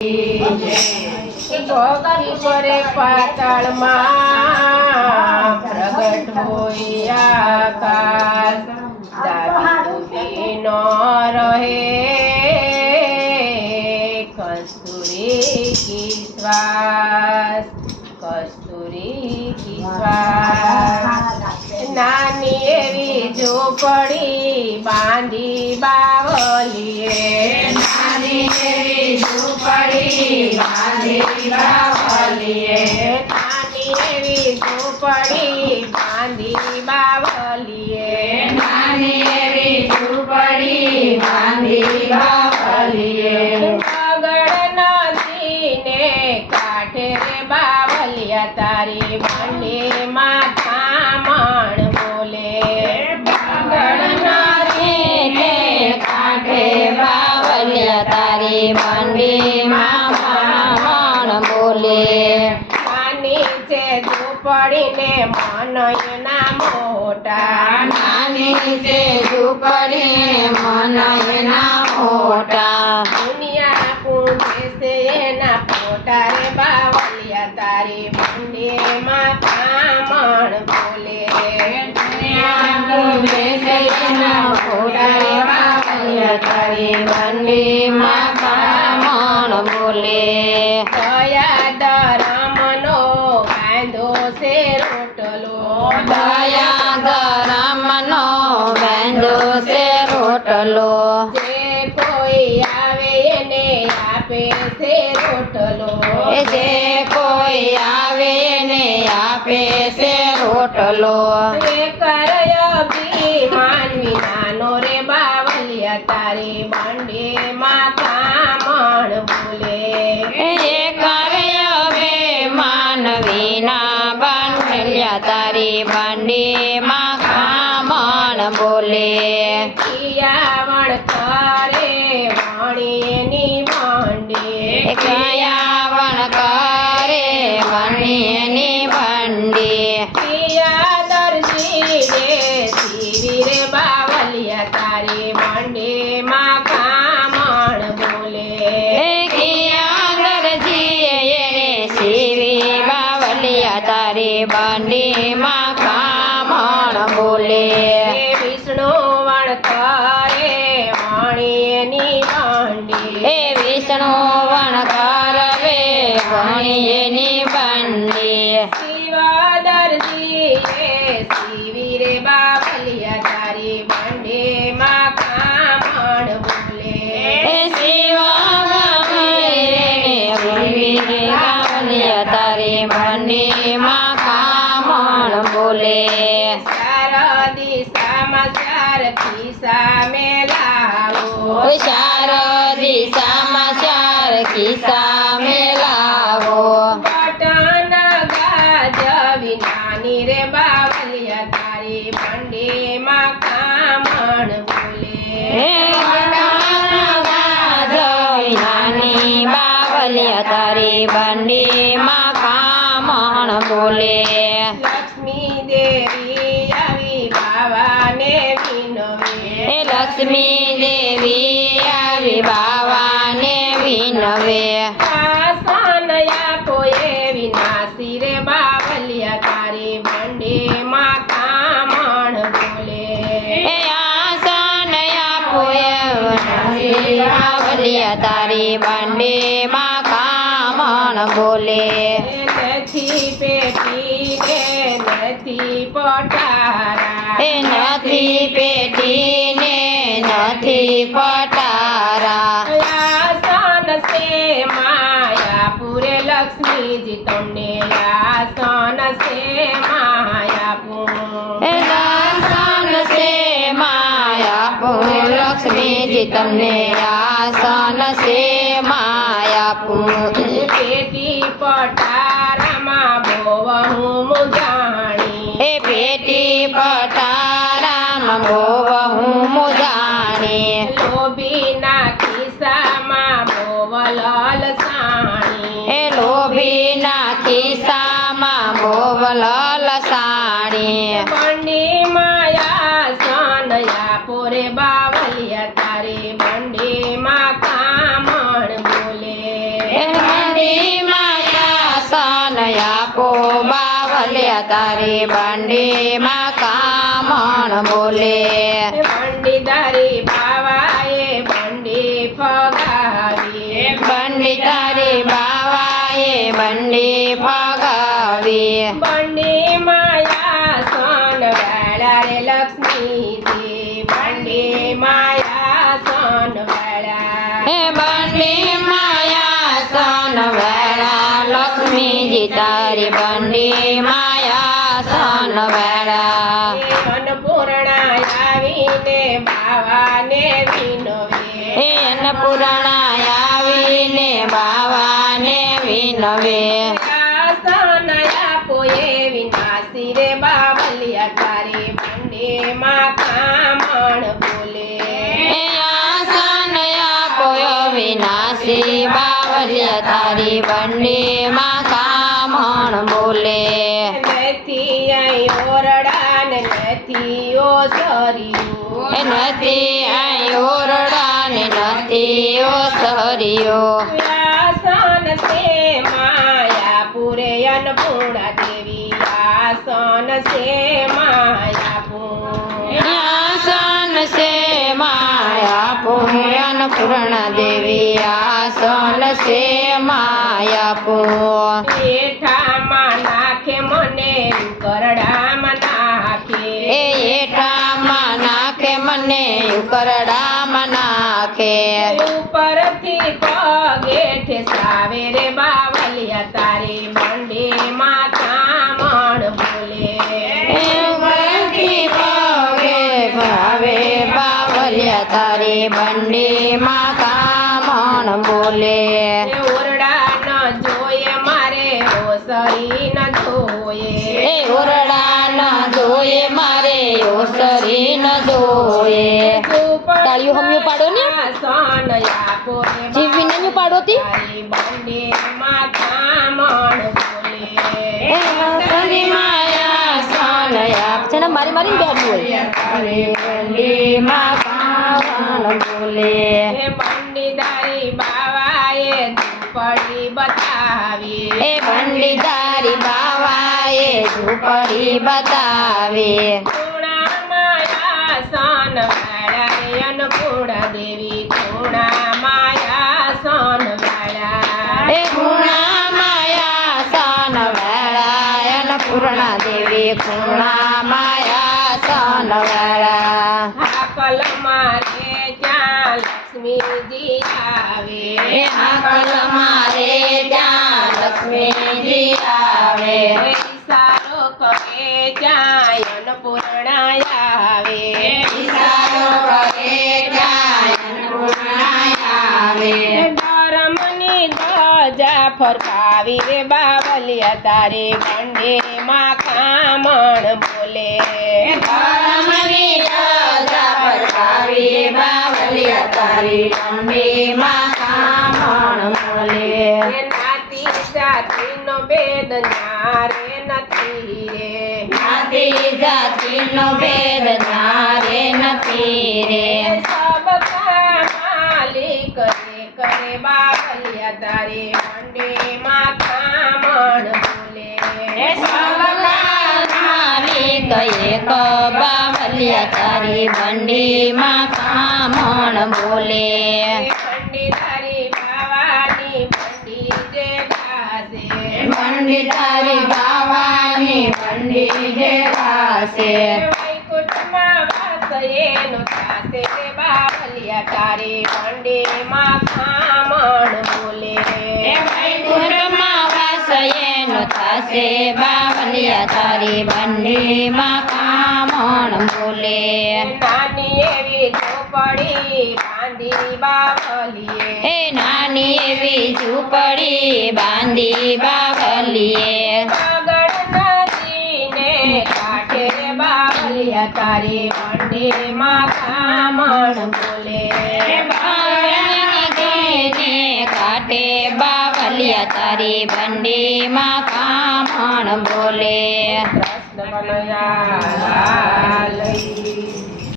ભક્તિ કરે પાતાળમાં પ્રગટ હોય આકાશ દાબી ન રહે કસ્તુરી કી શ્વાસ કસ્તુરી કી શ્વાસ નાની એવી ઝૂંપડી બાંધી બાવલીએ નાની એવી ઝૂંપડી બાંધી બાવલીએ નાની એવી ઝૂંપડી બાંધી બાવલીએ નાની એવી ઝૂંપડી બાંધી બાવલીએ બગડ નદીને કાંઠે રે બાવલિયા તારી મંડીમાં બ્રાહ્મણ બોલે બગડ નદીને કાંઠે બાવલિયા તારી મંડીમાં બ્રાહ્મણ બોલે નાની છે ઝૂંપડીને મનયના મોટા નાની છે ઝૂંપડીને મનયના મોટા દુનિયા પૂંજે છે એના પોટા રે બાવલિયા તારી મંડીમાં બ્રાહ્મણ બોલે દુનિયા પૂંજે છે એના પોટા રે બાવલિયા તારી મંડીમાં બ્રાહ્મણ બોલે દયા ધર્મનો બાંધો છે રોટલો દયા ધર્મનો બાંધો છે રોટલો જે કોઈ આવે એને આપે છે રોટલો જે કોઈ આવે એને આપે છે રોટલો એ કરય અભિમાન વિનાનો રે બાવલિયા તારી મંડીમાં બ્રાહ્મણ બોલે એ કરય અભિમાન વિના બાવલિયા તારી મંડીમાં બ્રાહ્મણ બોલે કિયાવણ કરે વણીની મંડી કિયાવણ કરે વણીની મંડી કિયા દરજી રે સીવી રે બાવલિયા તારી મંડીમાં બ્રાહ્મણ બોલે કિયા દરજી રે સીવી બાવલિયા તારી મંડીમાં બ્રાહ્મણ બોલે વિષ્ણુ વણ કરે વણીની મંડી એ વિષ્ણુ વણ કરવે વણીની મંડી શિવ દરજી રે સીવી રે બાવલિયા તારી મંડીમાં બ્રાહ્મણ બોલે શિવ બાવલિયા તારી મંડીમાં બ્રાહ્મણ બોલે શારદી સમાચાર ખિસ્સા મેલાવો શારદી સમાચાર ખિસ્સા મેલાવો બટન ગાજવી નાની રે બાવલિયા તારી મંડીમાં બ્રાહ્મણ બોલે નાની બાવલિયા તારી મંડીમાં બ્રાહ્મણ બોલે લક્ષ્મી દેવી આવી બાવાને વિનવે લક્ષ્મી દેવી આવી બાવાને વિનવે આસન આપો એ વિનાશી રે બાવલિયા તારી મંડીમાં બ્રાહ્મણ બોલે એ આસન આપો એ વિનાશી બાવલિયા તારી મંડીમાં બ્રાહ્મણ બોલે નથી પેટીને નથી પટારા એ નથી પેટીને નથી પટારા આસન છે માયાપુરે લક્ષ્મીજી તમને આસન છે માયાપુર આસન છે માયાપુર લક્ષ્મીજી તમને આસન છે માયાપુર પેટી પટારામાં બહુ મુજાણી એ પેટી પટારામાં બહુ મુજાણી લોભીના ખિસ્સામાં બોવલ સાણી એ લોભીના ખિસ્સામાં બોવલ સાણી મંડીમાં આસન આપો રે બાવલિયા તારી મંડીમાં બ્રાહ્મણ બોલે બાવલિયા તારી બંડીમાં કામણ બોલે બંડી તારી બાવાએ બંડી ફગાવી બંડી તારી બાવાએ બંડી ફગાવી બંડી માયા સોન વેળા રે લક્ષ્મીજી બંડી માયા સોન વેળા હે બંડી માયા સોન વેળા લક્ષ્મીજી તારી બંડી માયા સોન વેળા અન્નપૂર્ણા આવીને બાવાને વિનવે હે અન્નપૂર્ણા આવીને બાવાને વિનવે આસન આપો એ વિનાશી રે બાવલિયા તારી બંડીમાં કામણ બોલે હે આસન આપોયો વિનાશી બાવલિયા તારી બંડીમાં કામણ બોલે નથી અહીં ઓરડા ને નથી ઓસરિયું એ નથી અહીં ઓરડા ને નથી ઓસરિયો આસન સે માયાપુરે અન્નપૂર્ણા દેવી આસન સે માયાપુર આસન સે માયાપુર અન્નપૂર્ણા દેવી આસન સે માયાપુર એઠામાં નાખે મને કરડામાં નાખે એ એઠામાં નાખે મને ઉકરડામાં નાખે ઉપરથી પગે ઠેસાવે રે બાવલિયા તારી બંડીમાં કામણ બોલે એ ઉપરથી પગે ભાવે બાવલિયા તારી બંડીમાં કામણ બોલે ઓરડા ન જોઈએ મારે ઓસરી ન જોઈએ એ ઓરડા ન જોઈએ મારે ઓસરી ન જોઈએ તાળીઓ હમ્યો પાડો ને સોન આપો રે જીવીને ન્યુ પાડો તી તારી બંડીમાં કામણ બોલે એ ઓસરી માયા સોન આપ છે ને મારી મારી બેઠું હોય તારી બંડીમાં કામણ બોલે હે બંડીદારી બાવાએ ઝૂંપડી બતાવી એ બંડીદારી બાવાએ ઝૂંપડી બતાવી ખૂણામાં આસન વાળા રે અન્નપૂર્ણા દેવી ખૂણામાં આસન વાળા એ ખૂણા માયા સન વેળા અન્નપૂર્ણા દેવી ખૂણા માયા સન વેળા હાકલ મારે ત્યાં લક્ષ્મીજી આવે એ હાકલ મારે ત્યાં લક્ષ્મીજી આવે ઈશારો કરે ત્યાં અન્નપૂર્ણા આવે ઈશારો કરે ત્યાં અન્નપૂર્ણા આવે ધર્મની ધજા ફરકાવી રે બાવલિયા તારી બંડીમાં કામણ બોલે ધર્મની ધજા ફરકાવી બાવલિયા તારી બંડીમાં કામણ બોલે નાતી જાતિનો ભેદ ન્યારે નથી રે જ્ઞાતિ જાતિનો ભેદ ન્યારે નથી રે સબકા માલિક રે કરે બાવલિયા તારી બંડીમાં કામણ બોલે સબકા માલિક એક બાવલિયા તારી બંડીમાં કામણ બોલે બંડી તારી બાવાની બંડી જે ગાશે બંડી તારી બાવાની બંડી જે ગાશે વૈકુંઠમાં વાસ એનો થાશે રે બાવલિયા તારી બંડીમાં કામણ બોલે વૈકુંઠમાં વાસ એનો થાશે બાવલિયા તારી બંડીમાં કામણ બોલે નાની એવી ઝોપડી બાંધી બાવલીએ એ નાની એવી ઝૂંપડી બાંધી બાવલીએ આગળ નદીને કાંઠે રે બાવલિયા તારી બંડીમાં કામણ બોલે કાટે બાવલિયા તારી બંડીમાં કામણ બોલે કૃષ્ણ કનૈયા